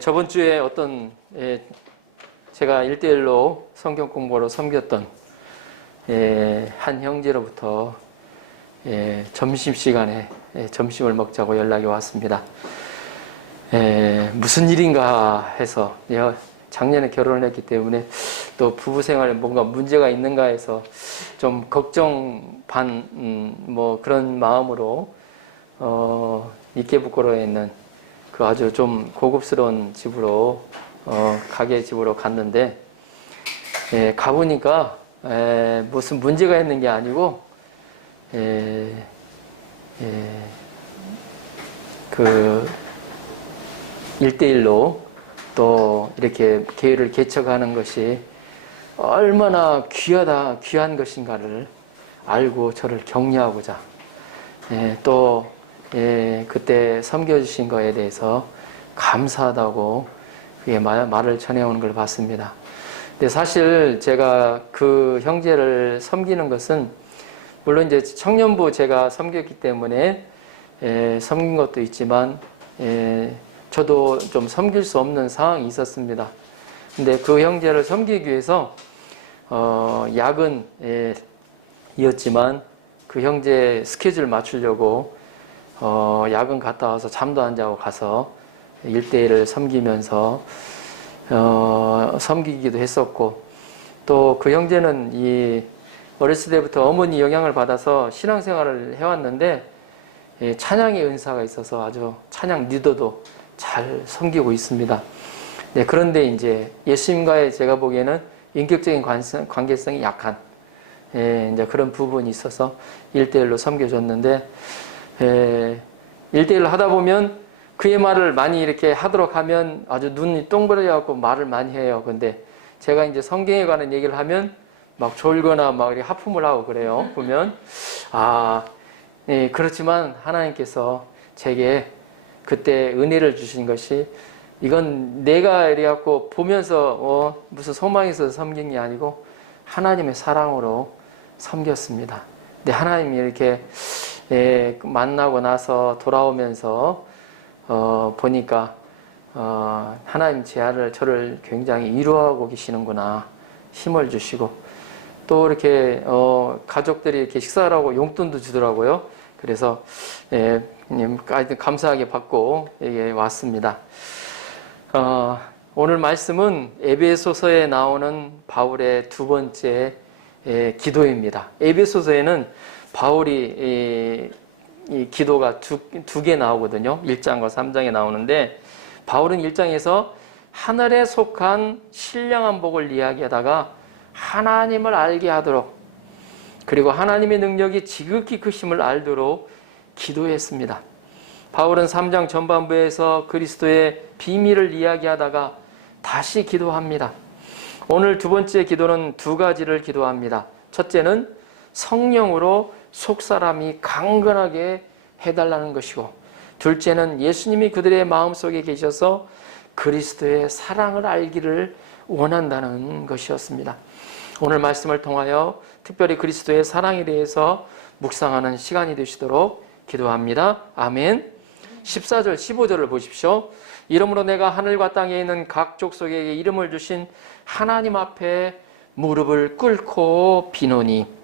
저번 주에 어떤 제가 1대1로 성경 공부로 섬겼던 한 형제로부터 점심시간에 점심을 먹자고 연락이 왔습니다. 무슨 일인가 해서 작년에 결혼을 했기 때문에 또 부부 생활에 뭔가 문제가 있는가 해서 좀 걱정 반 뭐 그런 마음으로 이케부쿠로에 있는 그 아주 좀 고급스러운 집으로 가게 집으로 갔는데 가보니까 무슨 문제가 있는 게 아니고 그 1대1로 또 이렇게 교회를 개척하는 것이 얼마나 귀한 것인가를 알고 저를 격려하고자 또 그때 섬겨주신 거에 대해서 감사하다고 그게 말을 전해오는 걸 봤습니다. 근데 사실 제가 그 형제를 섬기는 것은 물론 이제 청년부 제가 섬겼기 때문에 섬긴 것도 있지만 저도 좀 섬길 수 없는 상황이 있었습니다. 근데 그 형제를 섬기기 위해서 야근이었지만 그 형제 스케줄 맞추려고 야근 갔다 와서 잠도 안 자고 가서 1대1을 섬기면서 섬기기도 했었고, 또 그 형제는 어렸을 때부터 어머니 영향을 받아서 신앙생활을 해왔는데 찬양의 은사가 있어서 아주 찬양 리더도 잘 섬기고 있습니다. 네, 그런데 이제 예수님과의 제가 보기에는 인격적인 관계성이 약한 이제 그런 부분이 있어서 1대1로 섬겨줬는데 1대1로 하다 보면 그의 말을 많이 이렇게 하도록 하면 아주 눈이 동그래갖고 말을 많이 해요. 근데 제가 이제 성경에 관한 얘기를 하면 막 졸거나 막 이렇게 하품을 하고 그래요. 보면 그렇지만 하나님께서 제게 그때 은혜를 주신 것이 이건 내가 이래갖고 보면서 무슨 소망이 있어서 섬긴 게 아니고 하나님의 사랑으로 섬겼습니다. 근데 하나님이 이렇게 만나고 나서 돌아오면서 보니까 하나님 저를 굉장히 위로하고 계시는구나, 힘을 주시고 또 이렇게 가족들이 이렇게 식사를 하고 용돈도 주더라고요. 그래서 감사하게 받고 왔습니다. 오늘 말씀은 에베소서에 나오는 바울의 두 번째 기도입니다. 에베소서에는 바울이 이 기도가 두 개 나오거든요. 1장과 3장에 나오는데 바울은 1장에서 하늘에 속한 신령한 복을 이야기하다가 하나님을 알게 하도록, 그리고 하나님의 능력이 지극히 크심을 알도록 기도했습니다. 바울은 3장 전반부에서 그리스도의 비밀을 이야기하다가 다시 기도합니다. 오늘 두 번째 기도는 두 가지를 기도합니다. 첫째는 성령으로 속사람이 강건하게 해달라는 것이고, 둘째는 예수님이 그들의 마음속에 계셔서 그리스도의 사랑을 알기를 원한다는 것이었습니다. 오늘 말씀을 통하여 특별히 그리스도의 사랑에 대해서 묵상하는 시간이 되시도록 기도합니다. 아멘. 14절 15절을 보십시오. 이러므로 내가 하늘과 땅에 있는 각 족속에게 이름을 주신 하나님 앞에 무릎을 꿇고 비노니.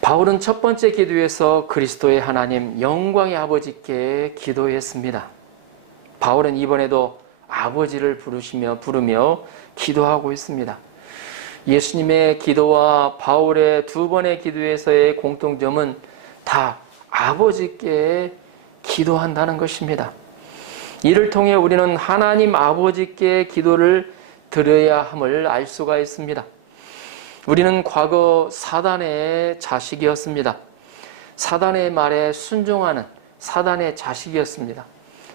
바울은 첫 번째 기도에서 그리스도의 하나님 영광의 아버지께 기도했습니다. 바울은 이번에도 아버지를 부르며 기도하고 있습니다. 예수님의 기도와 바울의 두 번의 기도에서의 공통점은 다 아버지께 기도한다는 것입니다. 이를 통해 우리는 하나님 아버지께 기도를 드려야 함을 알 수가 있습니다. 우리는 과거 사단의 자식이었습니다. 사단의 말에 순종하는 사단의 자식이었습니다.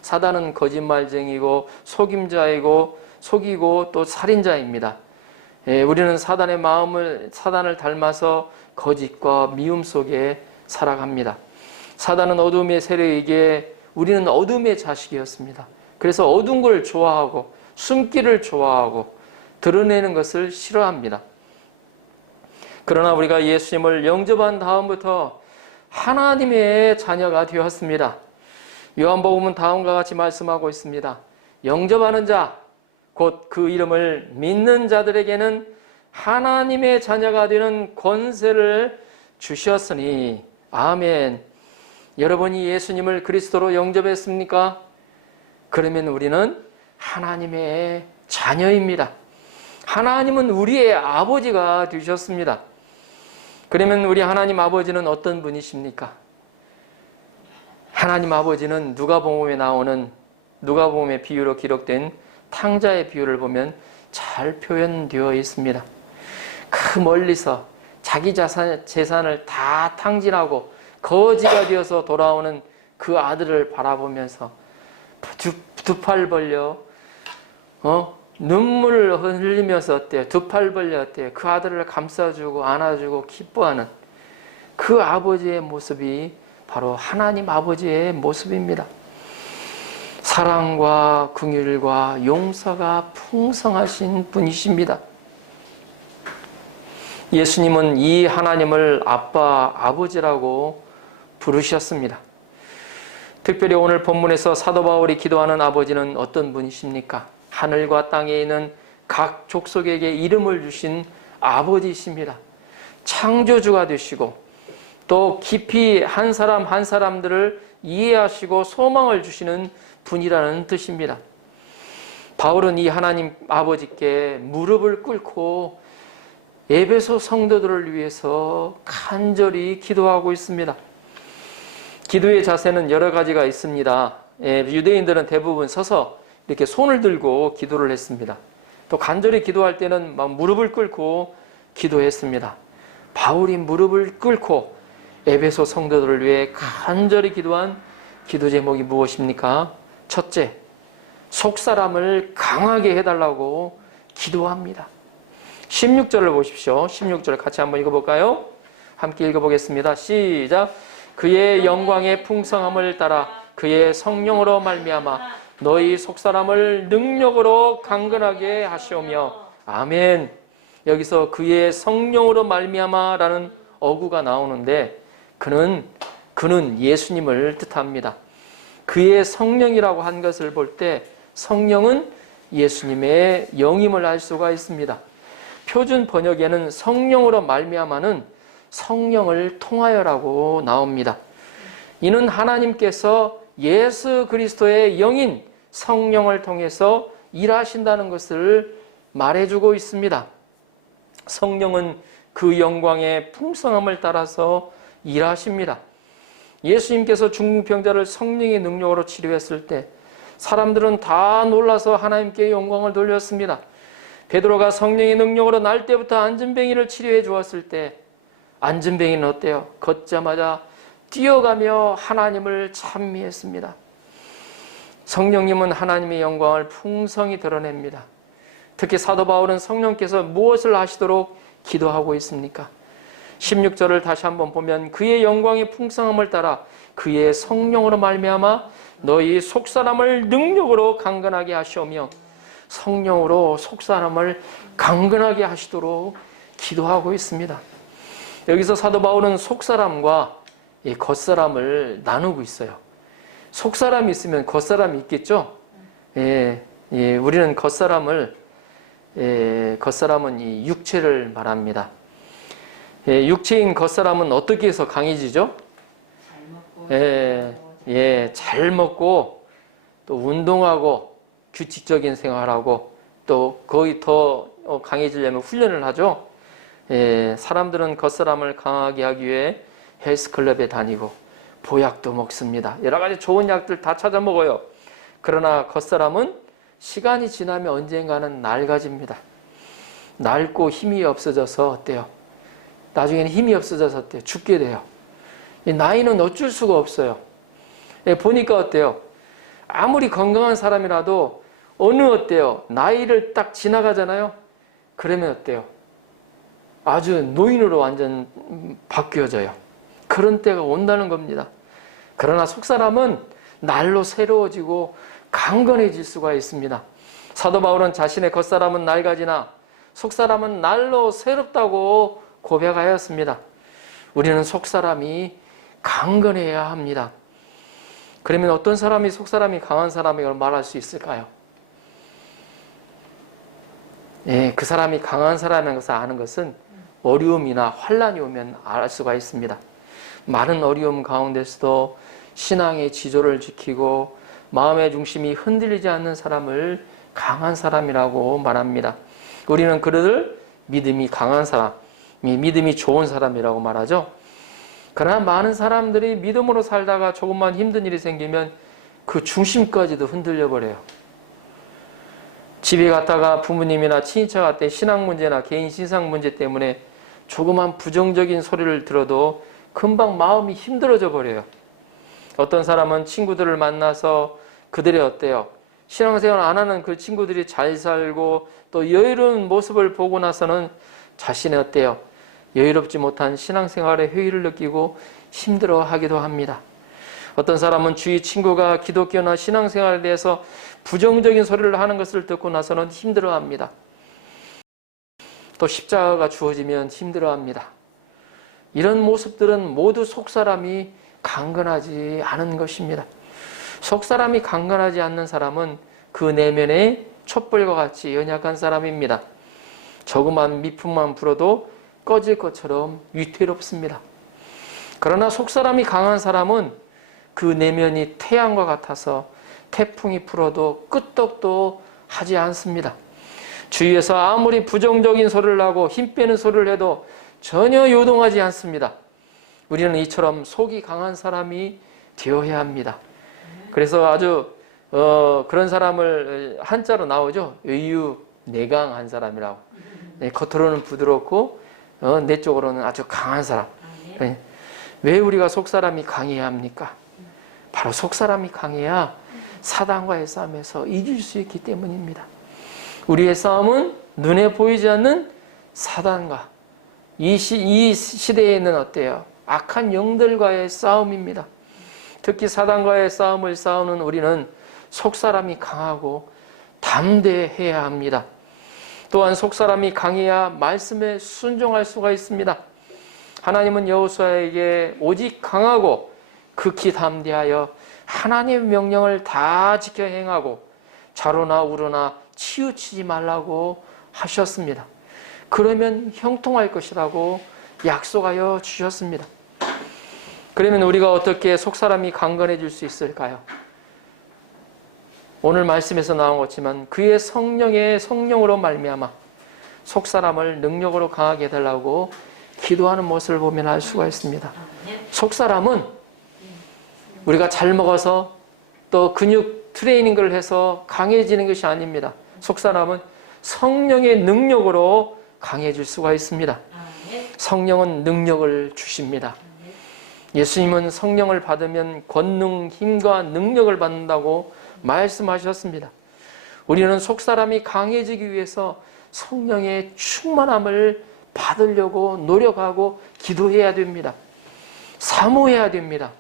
사단은 거짓말쟁이고 속임자이고 속이고 또 살인자입니다. 우리는 사단을 닮아서 거짓과 미움 속에 살아갑니다. 사단은 어둠의 세력에게 우리는 어둠의 자식이었습니다. 그래서 어두운 걸 좋아하고 숨기를 좋아하고 드러내는 것을 싫어합니다. 그러나 우리가 예수님을 영접한 다음부터 하나님의 자녀가 되었습니다. 요한복음은 다음과 같이 말씀하고 있습니다. 영접하는 자, 곧 그 이름을 믿는 자들에게는 하나님의 자녀가 되는 권세를 주셨으니. 아멘. 여러분이 예수님을 그리스도로 영접했습니까? 그러면 우리는 하나님의 자녀입니다. 하나님은 우리의 아버지가 되셨습니다. 그러면 우리 하나님 아버지는 어떤 분이십니까? 하나님 아버지는 누가복음에 나오는 누가복음의 비유로 기록된 탕자의 비유를 보면 잘 표현되어 있습니다. 그 멀리서 자기 재산을 다 탕진하고 거지가 되어서 돌아오는 그 아들을 바라보면서 두 팔 벌려 눈물을 흘리면서 어때요? 두 팔 벌려 어때요? 그 아들을 감싸주고 안아주고 기뻐하는 그 아버지의 모습이 바로 하나님 아버지의 모습입니다. 사랑과 긍휼과 용서가 풍성하신 분이십니다. 예수님은 이 하나님을 아빠, 아버지라고 부르셨습니다. 특별히 오늘 본문에서 사도 바울이 기도하는 아버지는 어떤 분이십니까? 하늘과 땅에 있는 각 족속에게 이름을 주신 아버지이십니다. 창조주가 되시고 또 깊이 한 사람 한 사람들을 이해하시고 소망을 주시는 분이라는 뜻입니다. 바울은 이 하나님 아버지께 무릎을 꿇고 에베소 성도들을 위해서 간절히 기도하고 있습니다. 기도의 자세는 여러 가지가 있습니다. 유대인들은 대부분 서서 이렇게 손을 들고 기도를 했습니다. 또 간절히 기도할 때는 막 무릎을 꿇고 기도했습니다. 바울이 무릎을 꿇고 에베소 성도들을 위해 간절히 기도한 기도 제목이 무엇입니까? 첫째, 속사람을 강하게 해달라고 기도합니다. 16절을 보십시오. 16절 같이 한번 읽어볼까요? 함께 읽어보겠습니다. 시작. 그의 영광의 풍성함을 따라 그의 성령으로 말미암아 너희 속사람을 능력으로 강건하게 하시오며. 아멘. 여기서 그의 성령으로 말미암아라는 어구가 나오는데 그는 예수님을 뜻합니다. 그의 성령이라고 한 것을 볼 때 성령은 예수님의 영임을 알 수가 있습니다. 표준 번역에는 성령으로 말미암아는 성령을 통하여라고 나옵니다. 이는 하나님께서 예수 그리스도의 영인 성령을 통해서 일하신다는 것을 말해주고 있습니다. 성령은 그 영광의 풍성함을 따라서 일하십니다. 예수님께서 중풍병자를 성령의 능력으로 치료했을 때 사람들은 다 놀라서 하나님께 영광을 돌렸습니다. 베드로가 성령의 능력으로 날 때부터 안진뱅이를 치료해 주었을 때 안진뱅이는 어때요? 걷자마자 뛰어가며 하나님을 찬미했습니다. 성령님은 하나님의 영광을 풍성히 드러냅니다. 특히 사도 바울은 성령께서 무엇을 하시도록 기도하고 있습니까? 16절을 다시 한번 보면 그의 영광의 풍성함을 따라 그의 성령으로 말미암아 너희 속사람을 능력으로 강건하게 하시오며. 성령으로 속사람을 강건하게 하시도록 기도하고 있습니다. 여기서 사도 바울은 속사람과 겉사람을 나누고 있어요. 속사람이 있으면 겉사람이 있겠죠? 우리는 겉사람은 이 육체를 말합니다. 육체인 겉사람은 어떻게 해서 강해지죠? 잘 먹고 또 운동하고 규칙적인 생활하고 또 거의 더 강해지려면 훈련을 하죠. 사람들은 겉사람을 강하게 하기 위해 헬스클럽에 다니고 보약도 먹습니다. 여러 가지 좋은 약들 다 찾아 먹어요. 그러나 겉사람은 시간이 지나면 언젠가는 낡아집니다. 낡고 힘이 없어져서 어때요? 나중에는 힘이 없어져서 어때요? 죽게 돼요. 나이는 어쩔 수가 없어요. 보니까 어때요? 아무리 건강한 사람이라도 어때요? 나이를 딱 지나가잖아요? 그러면 어때요? 아주 노인으로 완전 바뀌어져요. 그런 때가 온다는 겁니다. 그러나 속사람은 날로 새로워지고 강건해질 수가 있습니다. 사도 바울은 자신의 겉사람은 낡아지나 속사람은 날로 새롭다고 고백하였습니다. 우리는 속사람이 강건해야 합니다. 그러면 어떤 사람이 속사람이 강한 사람이라고 말할 수 있을까요? 예, 그 사람이 강한 사람인 것을 아는 것은 어려움이나 환난이 오면 알 수가 있습니다. 많은 어려움 가운데서도 신앙의 지조를 지키고 마음의 중심이 흔들리지 않는 사람을 강한 사람이라고 말합니다. 우리는 그를 믿음이 강한 사람, 믿음이 좋은 사람이라고 말하죠. 그러나 많은 사람들이 믿음으로 살다가 조금만 힘든 일이 생기면 그 중심까지도 흔들려 버려요. 집에 갔다가 부모님이나 친인척한테 신앙 문제나 개인 신상 문제 때문에 조그만 부정적인 소리를 들어도 금방 마음이 힘들어져 버려요. 어떤 사람은 친구들을 만나서 그들이 어때요? 신앙생활 안 하는 그 친구들이 잘 살고 또 여유로운 모습을 보고 나서는 자신이 어때요? 여유롭지 못한 신앙생활의 회의를 느끼고 힘들어하기도 합니다. 어떤 사람은 주위 친구가 기독교나 신앙생활에 대해서 부정적인 소리를 하는 것을 듣고 나서는 힘들어합니다. 또 십자가가 주어지면 힘들어합니다. 이런 모습들은 모두 속사람이 강건하지 않은 것입니다. 속사람이 강건하지 않는 사람은 그 내면에 촛불과 같이 연약한 사람입니다. 조그만 미풍만 불어도 꺼질 것처럼 위태롭습니다. 그러나 속사람이 강한 사람은 그 내면이 태양과 같아서 태풍이 불어도 끄떡도 하지 않습니다. 주위에서 아무리 부정적인 소리를 하고 힘 빼는 소리를 해도 전혀 요동하지 않습니다. 우리는 이처럼 속이 강한 사람이 되어야 합니다. 그래서 아주 그런 사람을 한자로 나오죠. 의유내강한 사람이라고. 네, 겉으로는 부드럽고 내적으로는 아주 강한 사람. 네. 왜 우리가 속사람이 강해야 합니까? 바로 속사람이 강해야 사단과의 싸움에서 이길 수 있기 때문입니다. 우리의 싸움은 눈에 보이지 않는 사단과 이 시대에는 어때요? 악한 영들과의 싸움입니다. 특히 사단과의 싸움을 싸우는 우리는 속사람이 강하고 담대해야 합니다. 또한 속사람이 강해야 말씀에 순종할 수가 있습니다. 하나님은 여호수아에게 오직 강하고 극히 담대하여 하나님의 명령을 다 지켜 행하고 좌로나 우로나 치우치지 말라고 하셨습니다. 그러면 형통할 것이라고 약속하여 주셨습니다. 그러면 우리가 어떻게 속사람이 강건해질 수 있을까요? 오늘 말씀에서 나온 것지만 그의 성령으로 말미암아 속사람을 능력으로 강하게 해달라고 기도하는 모습을 보면 알 수가 있습니다. 속사람은 우리가 잘 먹어서 또 근육 트레이닝을 해서 강해지는 것이 아닙니다. 속사람은 성령의 능력으로 강해질 수가 있습니다. 성령은 능력을 주십니다. 예수님은 성령을 받으면 권능, 힘과 능력을 받는다고 말씀하셨습니다. 우리는 속사람이 강해지기 위해서 성령의 충만함을 받으려고 노력하고 기도해야 됩니다. 사모해야 됩니다.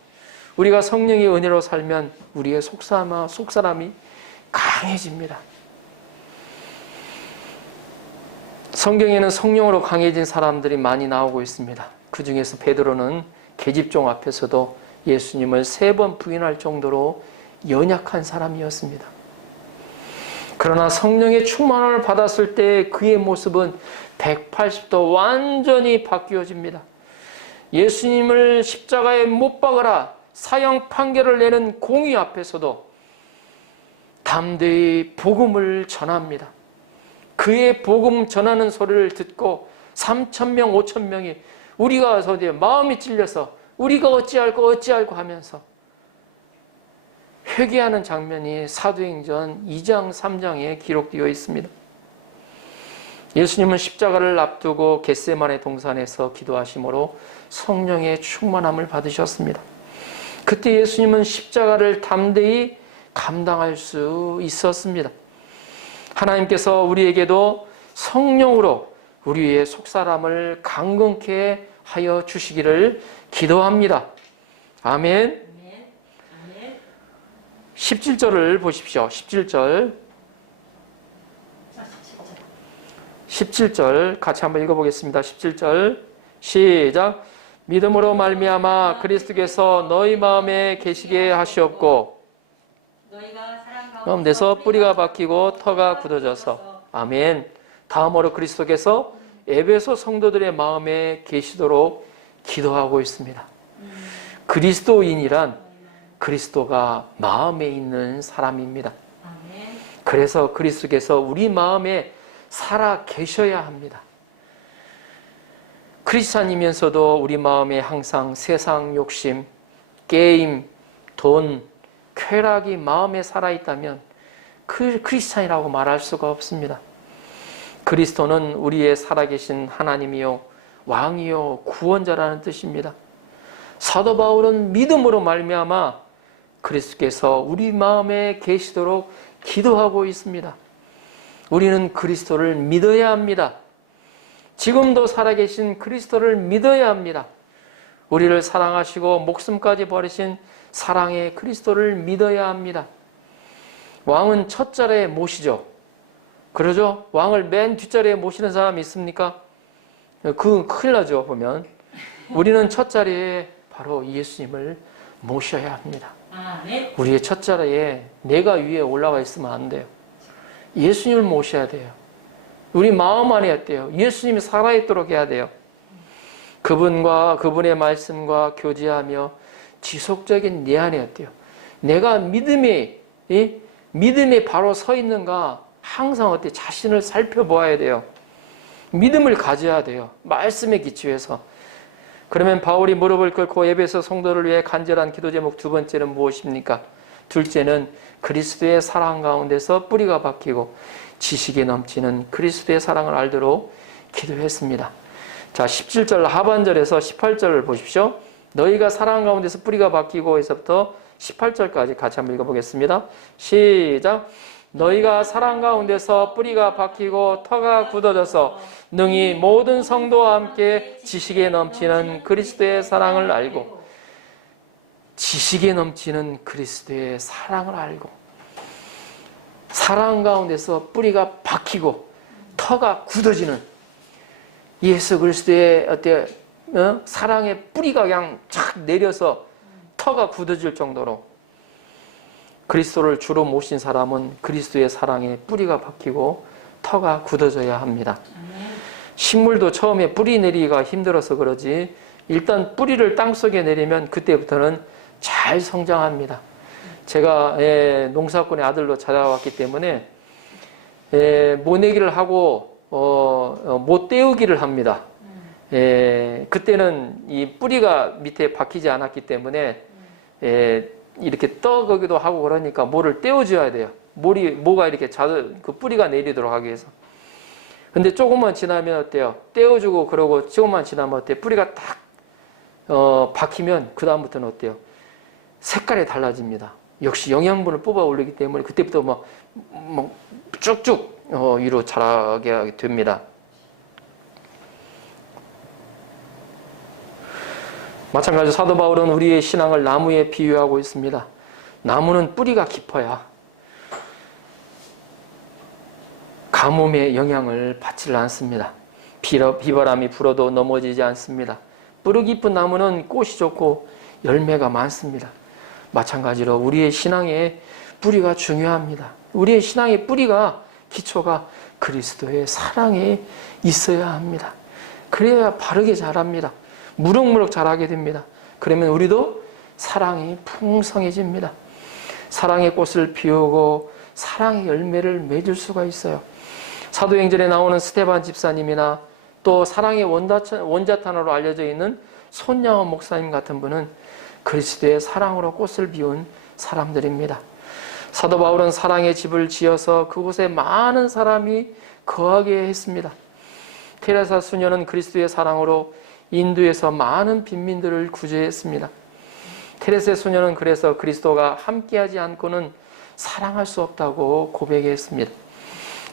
우리가 성령의 은혜로 살면 우리의 속사람이 강해집니다. 성경에는 성령으로 강해진 사람들이 많이 나오고 있습니다. 그 중에서 베드로는 계집종 앞에서도 예수님을 3번 부인할 정도로 연약한 사람이었습니다. 그러나 성령의 충만함을 받았을 때 그의 모습은 180도 완전히 바뀌어집니다. 예수님을 십자가에 못 박으라 사형 판결을 내는 공의 앞에서도 담대히 복음을 전합니다. 그의 복음 전하는 소리를 듣고 3,000명, 5,000명이 우리가 어서 마음이 찔려서 우리가 어찌할까 하면서 회개하는 장면이 사도행전 2장, 3장에 기록되어 있습니다. 예수님은 십자가를 앞두고 겟세마네 동산에서 기도하심으로 성령의 충만함을 받으셨습니다. 그때 예수님은 십자가를 담대히 감당할 수 있었습니다. 하나님께서 우리에게도 성령으로 우리의 속사람을 강건케 하여 주시기를 기도합니다. 아멘. 17절을 보십시오. 17절 같이 한번 읽어보겠습니다. 17절 시작. 믿음으로 말미암아 그리스도께서 너희 마음에 계시게 하시옵고 가운데서 뿌리가 박히고 터가 굳어져서 아멘. 다음으로 그리스도께서 에베소 성도들의 마음에 계시도록 기도하고 있습니다. 그리스도인이란 그리스도가 마음에 있는 사람입니다. 그래서 그리스도께서 우리 마음에 살아 계셔야 합니다. 크리스찬이면서도 우리 마음에 항상 세상 욕심, 게임, 돈, 쾌락이 마음에 살아있다면 그 크리스찬이라고 말할 수가 없습니다. 그리스도는 우리의 살아계신 하나님이요 왕이요 구원자라는 뜻입니다. 사도 바울은 믿음으로 말미암아 그리스도께서 우리 마음에 계시도록 기도하고 있습니다. 우리는 그리스도를 믿어야 합니다. 지금도 살아계신 그리스도를 믿어야 합니다. 우리를 사랑하시고 목숨까지 버리신 사랑의 그리스도를 믿어야 합니다. 왕은 첫 자리에 모시죠. 그러죠? 왕을 맨 뒷자리에 모시는 사람이 있습니까? 그건 큰일 나죠, 보면. 우리는 첫 자리에 바로 예수님을 모셔야 합니다. 우리의 첫 자리에 내가 위에 올라가 있으면 안 돼요. 예수님을 모셔야 돼요. 우리 마음 안에 해야 돼요. 예수님이 살아있도록 해야 돼요. 그분과 그분의 말씀과 교제하며 지속적인 내 안에 해야 돼요. 내가 믿음에 바로 서 있는가 항상 어때 자신을 살펴보아야 돼요. 믿음을 가져야 돼요. 말씀에 기초해서. 그러면 바울이 무릎을 꿇고 에베소 성도를 위해 간절한 기도 제목 두 번째는 무엇입니까? 둘째는 그리스도의 사랑 가운데서 뿌리가 박히고 지식에 넘치는 그리스도의 사랑을 알도록 기도했습니다. 자, 17절 하반절에서 18절을 보십시오. 너희가 사랑 가운데서 뿌리가 박히고 에서부터 18절까지 같이 한번 읽어보겠습니다. 시작. 너희가 사랑 가운데서 뿌리가 박히고 터가 굳어져서 능히 모든 성도와 함께 지식에 넘치는 그리스도의 사랑을 알고 지식에 넘치는 그리스도의 사랑을 알고 사랑 가운데서 뿌리가 박히고 터가 굳어지는 예수 그리스도의 사랑의 뿌리가 그냥 쫙 내려서 터가 굳어질 정도로 그리스도를 주로 모신 사람은 그리스도의 사랑에 뿌리가 박히고 터가 굳어져야 합니다. 식물도 처음에 뿌리 내리기가 힘들어서 그러지 일단 뿌리를 땅속에 내리면 그때부터는 잘 성장합니다. 제가 농사꾼의 아들로 자라왔기 때문에 모내기를 하고 못 떼우기를 합니다. 그때는 이 뿌리가 밑에 박히지 않았기 때문에 이렇게 떠거기도 하고 그러니까 모를 떼어줘야 돼요. 모가 이렇게 그 뿌리가 내리도록 하기 위해서. 근데 조금만 지나면 어때요? 떼어주고 그러고 조금만 지나면 어때요? 뿌리가 딱 박히면 그 다음부터는 어때요? 색깔이 달라집니다. 역시 영양분을 뽑아 올리기 때문에 그때부터 막 쭉쭉 위로 자라게 됩니다. 마찬가지로 사도 바울은 우리의 신앙을 나무에 비유하고 있습니다. 나무는 뿌리가 깊어야 가뭄의 영향을 받지 않습니다. 비바람이 불어도 넘어지지 않습니다. 뿌리 깊은 나무는 꽃이 좋고 열매가 많습니다. 마찬가지로 우리의 신앙의 뿌리가 중요합니다. 우리의 신앙의 뿌리가 기초가 그리스도의 사랑에 있어야 합니다. 그래야 바르게 자랍니다. 무럭무럭 자라게 됩니다. 그러면 우리도 사랑이 풍성해집니다. 사랑의 꽃을 피우고 사랑의 열매를 맺을 수가 있어요. 사도행전에 나오는 스데반 집사님이나 또 사랑의 원자탄으로 알려져 있는 손양원 목사님 같은 분은 그리스도의 사랑으로 꽃을 피운 사람들입니다. 사도 바울은 사랑의 집을 지어서 그곳에 많은 사람이 거하게 했습니다. 테레사 수녀는 그리스도의 사랑으로 인도에서 많은 빈민들을 구제했습니다. 테레사 수녀는 그래서 그리스도가 함께하지 않고는 사랑할 수 없다고 고백했습니다.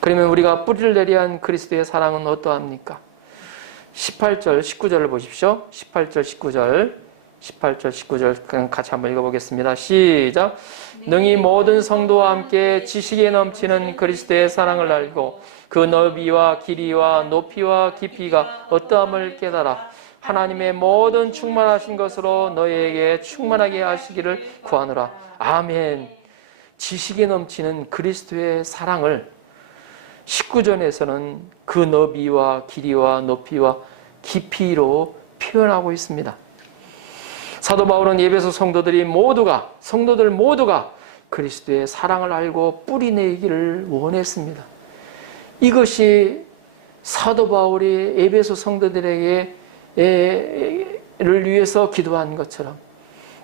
그러면 우리가 뿌리를 내려야 한 그리스도의 사랑은 어떠합니까? 18절, 19절을 보십시오. 18절, 19절 같이 한번 읽어보겠습니다. 시작. 능히 모든 성도와 함께 지식에 넘치는 그리스도의 사랑을 알고 그 넓이와 길이와 높이와 깊이가 어떠함을 깨달아 하나님의 모든 충만하신 것으로 너희에게 충만하게 하시기를 구하노라. 아멘. 지식에 넘치는 그리스도의 사랑을 19절에서는 그 너비와 길이와 높이와 깊이로 표현하고 있습니다. 사도 바울은 에베소 성도들 모두가 그리스도의 사랑을 알고 뿌리내기를 원했습니다. 이것이 사도 바울이 에베소 성도들에게 를 위해서 기도한 것처럼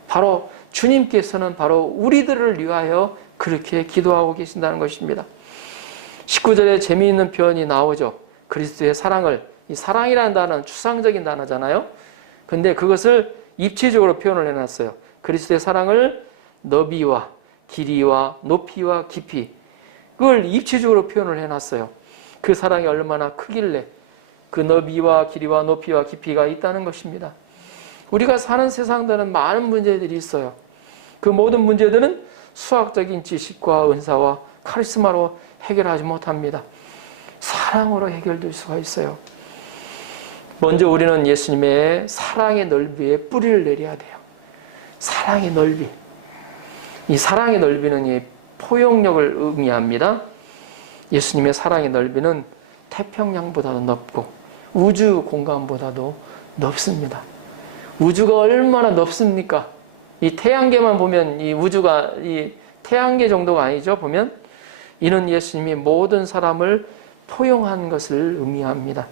바로 주님께서는 바로 우리들을 위하여 그렇게 기도하고 계신다는 것입니다. 19절에 재미있는 표현이 나오죠. 그리스도의 사랑을, 이 사랑이라는 단어는 추상적인 단어잖아요. 근데 그것을 입체적으로 표현을 해놨어요. 그리스도의 사랑을 너비와 길이와 높이와 깊이, 그걸 입체적으로 표현을 해놨어요. 그 사랑이 얼마나 크길래 그 너비와 길이와 높이와 깊이가 있다는 것입니다. 우리가 사는 세상들은 많은 문제들이 있어요. 그 모든 문제들은 수학적인 지식과 은사와 카리스마로 해결하지 못합니다. 사랑으로 해결될 수가 있어요. 먼저 우리는 예수님의 사랑의 넓이에 뿌리를 내려야 돼요. 사랑의 넓이. 이 사랑의 넓이는 이 포용력을 의미합니다. 예수님의 사랑의 넓이는 태평양보다도 넓고 우주 공간보다도 넓습니다. 우주가 얼마나 넓습니까? 이 태양계만 보면 이 우주가 이 태양계 정도가 아니죠. 보면 이는 예수님이 모든 사람을 포용한 것을 의미합니다.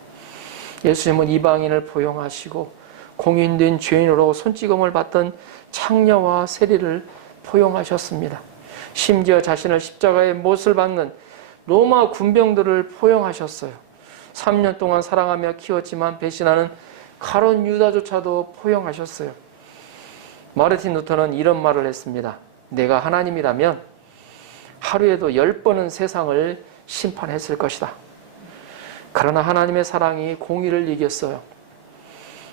예수님은 이방인을 포용하시고 공인된 죄인으로 손찌검을 받던 창녀와 세리를 포용하셨습니다. 심지어 자신을 십자가에 못을 박는 로마 군병들을 포용하셨어요. 3년 동안 사랑하며 키웠지만 배신하는 가룟 유다조차도 포용하셨어요. 마르틴 루터는 이런 말을 했습니다. 내가 하나님이라면 하루에도 10번은 세상을 심판했을 것이다. 그러나 하나님의 사랑이 공의를 이겼어요.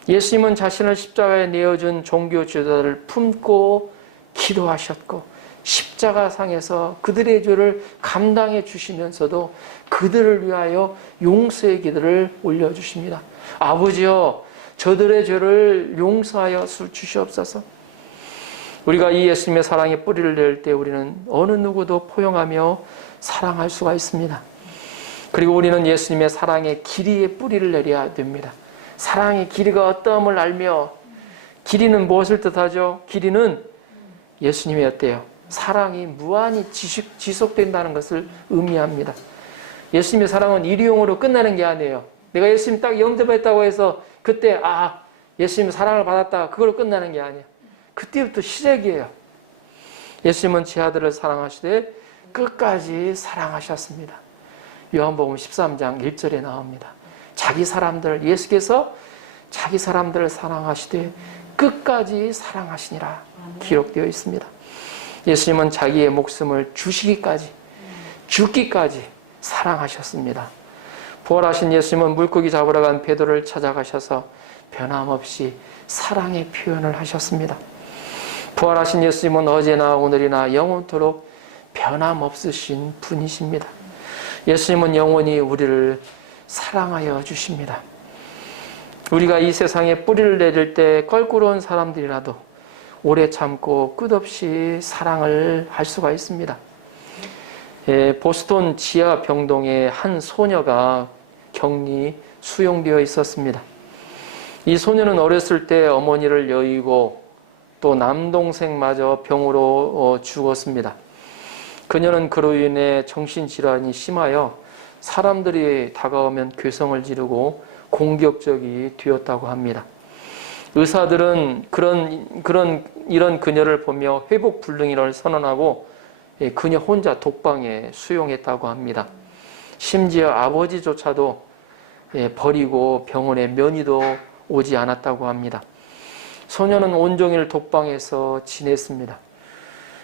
예수님은 자신을 십자가에 내어준 종교 지도자를 품고 기도하셨고 십자가상에서 그들의 죄를 감당해 주시면서도 그들을 위하여 용서의 기도를 올려주십니다. 아버지여, 저들의 죄를 용서하여 주시옵소서. 우리가 이 예수님의 사랑에 뿌리를 낼 때 우리는 어느 누구도 포용하며 사랑할 수가 있습니다. 그리고 우리는 예수님의 사랑의 길이에 뿌리를 내려야 됩니다. 사랑의 길이가 어떠함을 알며, 길이는 무엇을 뜻하죠? 길이는 예수님이 어때요? 사랑이 무한히 지속된다는 것을 의미합니다. 예수님의 사랑은 일회용으로 끝나는 게 아니에요. 내가 예수님 딱 영접했다고 해서 그때 예수님 사랑을 받았다 그걸로 끝나는 게 아니에요. 그때부터 시작이에요. 예수님은 제 아들을 사랑하시되 끝까지 사랑하셨습니다. 요한복음 13장 1절에 나옵니다. 예수께서 자기 사람들을 사랑하시되 끝까지 사랑하시니라 기록되어 있습니다. 예수님은 자기의 목숨을 죽기까지 사랑하셨습니다. 부활하신 예수님은 물고기 잡으러 간 베드로를 찾아가셔서 변함없이 사랑의 표현을 하셨습니다. 부활하신 예수님은 어제나 오늘이나 영원토록 변함없으신 분이십니다. 예수님은 영원히 우리를 사랑하여 주십니다. 우리가 이 세상에 뿌리를 내릴 때 껄끄러운 사람들이라도 오래 참고 끝없이 사랑을 할 수가 있습니다. 보스턴 지하 병동에 한 소녀가 격리 수용되어 있었습니다. 이 소녀는 어렸을 때 어머니를 여의고 또 남동생마저 병으로 죽었습니다. 그녀는 그로 인해 정신질환이 심하여 사람들이 다가오면 괴성을 지르고 공격적이 되었다고 합니다. 의사들은 이런 그녀를 보며 회복 불능이를 선언하고 그녀 혼자 독방에 수용했다고 합니다. 심지어 아버지조차도 버리고 병원에 면회도 오지 않았다고 합니다. 소녀는 온종일 독방에서 지냈습니다.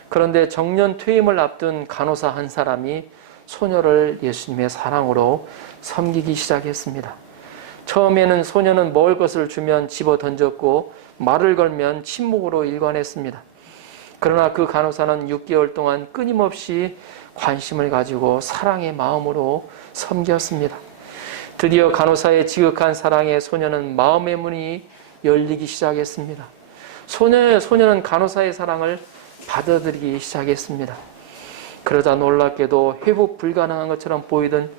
그런데 정년 퇴임을 앞둔 간호사 한 사람이 소녀를 예수님의 사랑으로 섬기기 시작했습니다. 처음에는 소녀는 먹을 것을 주면 집어 던졌고 말을 걸면 침묵으로 일관했습니다. 그러나 그 간호사는 6개월 동안 끊임없이 관심을 가지고 사랑의 마음으로 섬겼습니다. 드디어 간호사의 지극한 사랑에 소녀는 마음의 문이 열리기 시작했습니다. 소녀는 간호사의 사랑을 받아들이기 시작했습니다. 그러자 놀랍게도 회복 불가능한 것처럼 보이던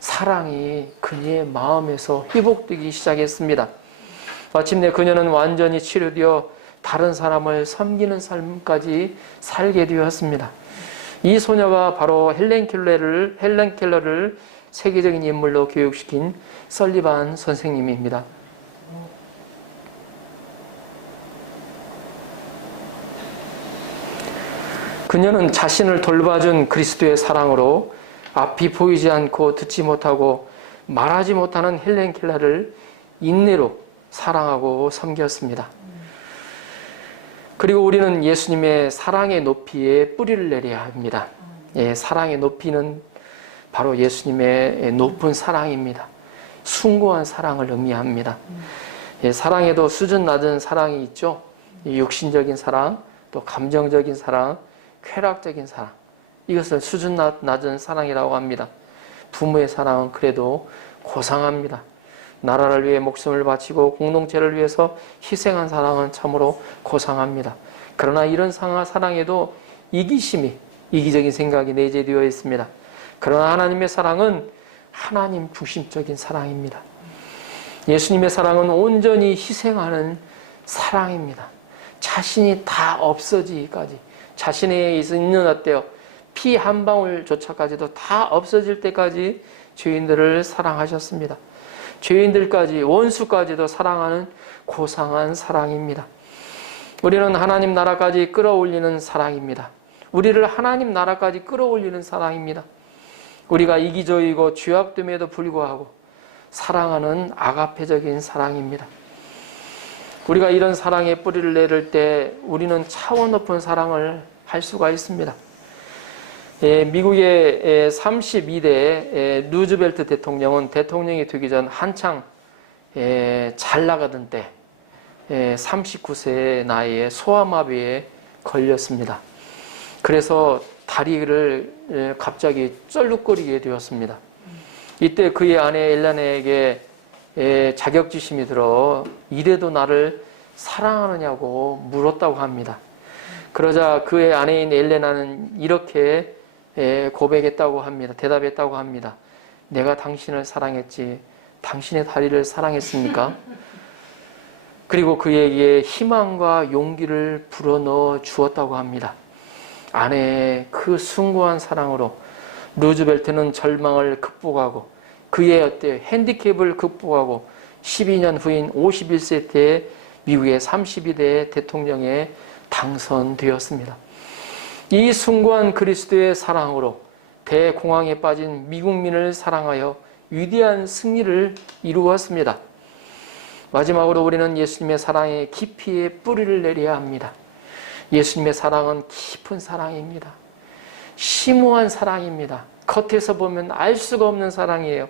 사랑이 그녀의 마음에서 회복되기 시작했습니다. 마침내 그녀는 완전히 치료되어 다른 사람을 섬기는 삶까지 살게 되었습니다. 이 소녀가 바로 헬렌 켈러를 세계적인 인물로 교육시킨 설리반 선생님입니다. 그녀는 자신을 돌봐준 그리스도의 사랑으로 앞이 보이지 않고 듣지 못하고 말하지 못하는 헬렌 켈러를 인내로 사랑하고 섬겼습니다. 그리고 우리는 예수님의 사랑의 높이에 뿌리를 내려야 합니다. 예, 사랑의 높이는 바로 예수님의 높은 사랑입니다. 숭고한 사랑을 의미합니다. 예, 사랑에도 수준 낮은 사랑이 있죠. 육신적인 사랑, 또 감정적인 사랑, 쾌락적인 사랑. 이것을 수준 낮은 사랑이라고 합니다. 부모의 사랑은 그래도 고상합니다. 나라를 위해 목숨을 바치고 공동체를 위해서 희생한 사랑은 참으로 고상합니다. 그러나 이런 사랑에도 이기적인 생각이 내재되어 있습니다. 그러나 하나님의 사랑은 하나님 중심적인 사랑입니다. 예수님의 사랑은 온전히 희생하는 사랑입니다. 자신이 다 없어지기까지, 자신에 있는 어때요? 피 한 방울조차까지도 다 없어질 때까지 죄인들을 사랑하셨습니다. 죄인들까지, 원수까지도 사랑하는 고상한 사랑입니다. 우리는 하나님 나라까지 끌어올리는 사랑입니다. 우리를 하나님 나라까지 끌어올리는 사랑입니다. 우리가 이기적이고 죄악됨에도 불구하고 사랑하는 아가페적인 사랑입니다. 우리가 이런 사랑의 뿌리를 내릴 때 우리는 차원 높은 사랑을 할 수가 있습니다. 미국의 32대 루즈벨트 대통령은 대통령이 되기 전 한창 잘 나가던 때 39세의 나이에 소아마비에 걸렸습니다. 그래서 다리를 갑자기 쩔룩거리게 되었습니다. 이때 그의 아내 엘레나에게 자격지심이 들어 이래도 나를 사랑하느냐고 물었다고 합니다. 그러자 그의 아내인 엘레나는 이렇게 고백했다고 합니다. 대답했다고 합니다. 내가 당신을 사랑했지 당신의 다리를 사랑했습니까? 그리고 그에게 희망과 용기를 불어넣어 주었다고 합니다. 아내의 그 숭고한 사랑으로 루즈벨트는 절망을 극복하고 그의 핸디캡을 극복하고 12년 후인 51세 때에 미국의 32대 대통령에 당선되었습니다. 이 숭고한 그리스도의 사랑으로 대공황에 빠진 미국민을 사랑하여 위대한 승리를 이루었습니다. 마지막으로 우리는 예수님의 사랑의 깊이에 뿌리를 내려야 합니다. 예수님의 사랑은 깊은 사랑입니다. 심오한 사랑입니다. 겉에서 보면 알 수가 없는 사랑이에요.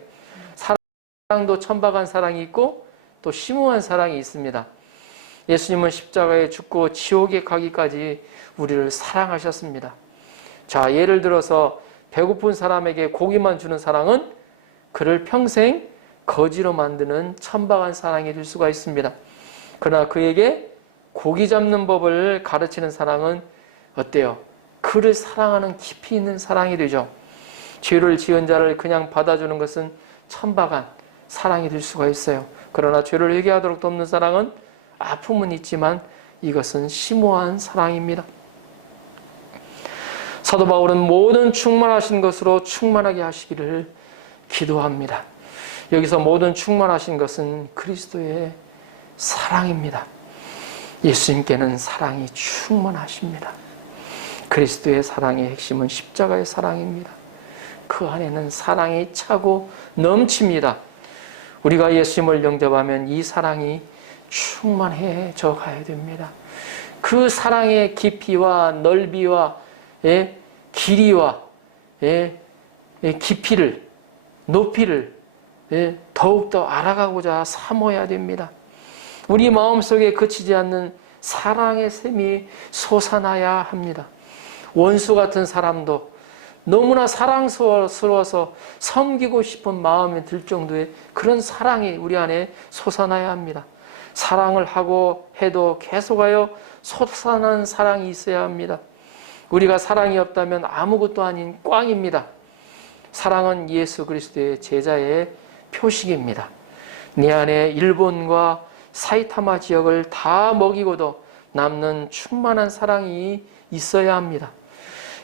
사랑도 천박한 사랑이 있고 또 심오한 사랑이 있습니다. 예수님은 십자가에 죽고 지옥에 가기까지 우리를 사랑하셨습니다. 자, 예를 들어서 배고픈 사람에게 고기만 주는 사랑은 그를 평생 거지로 만드는 천박한 사랑이 될 수가 있습니다. 그러나 그에게 고기 잡는 법을 가르치는 사랑은 어때요? 그를 사랑하는 깊이 있는 사랑이 되죠. 죄를 지은 자를 그냥 받아주는 것은 천박한 사랑이 될 수가 있어요. 그러나 죄를 회개하도록 돕는 사랑은 아픔은 있지만 이것은 심오한 사랑입니다. 사도 바울은 모든 충만하신 것으로 충만하게 하시기를 기도합니다. 여기서 모든 충만하신 것은 그리스도의 사랑입니다. 예수님께는 사랑이 충만하십니다. 그리스도의 사랑의 핵심은 십자가의 사랑입니다. 그 안에는 사랑이 차고 넘칩니다. 우리가 예수님을 영접하면 이 사랑이 충만해져 가야 됩니다. 그 사랑의 깊이와 넓이와 길이와 깊이를, 높이를 더욱더 알아가고자 사모해야 됩니다. 우리 마음속에 그치지 않는 사랑의 샘이 솟아나야 합니다. 원수 같은 사람도 너무나 사랑스러워서 섬기고 싶은 마음이 들 정도의 그런 사랑이 우리 안에 솟아나야 합니다. 사랑을 하고 해도 계속하여 솟아나는 사랑이 있어야 합니다. 우리가 사랑이 없다면 아무것도 아닌 꽝입니다. 사랑은 예수 그리스도의 제자의 표식입니다. 내 안에 일본과 사이타마 지역을 다 먹이고도 남는 충만한 사랑이 있어야 합니다.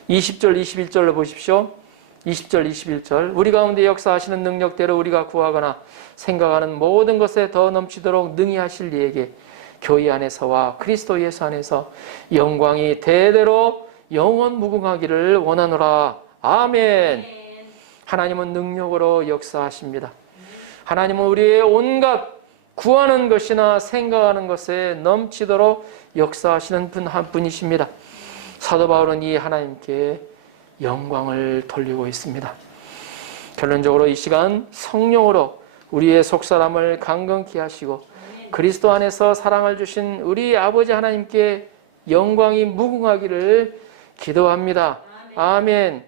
20절, 21절로 보십시오. 20절, 21절. 우리 가운데 역사하시는 능력대로 우리가 구하거나 생각하는 모든 것에 더 넘치도록 능히 하실 이에게 교회 안에서와 그리스도 예수 안에서 영광이 대대로 영원 무궁하기를 원하노라. 아멘. 하나님은 능력으로 역사하십니다. 하나님은 우리의 온갖 구하는 것이나 생각하는 것에 넘치도록 역사하시는 분 한 분이십니다. 사도 바울은 이 하나님께 영광을 돌리고 있습니다. 결론적으로 이 시간 성령으로 우리의 속사람을 강건케 하시고 그리스도 안에서 사랑을 주신 우리 아버지 하나님께 영광이 무궁하기를 기도합니다. 아멘.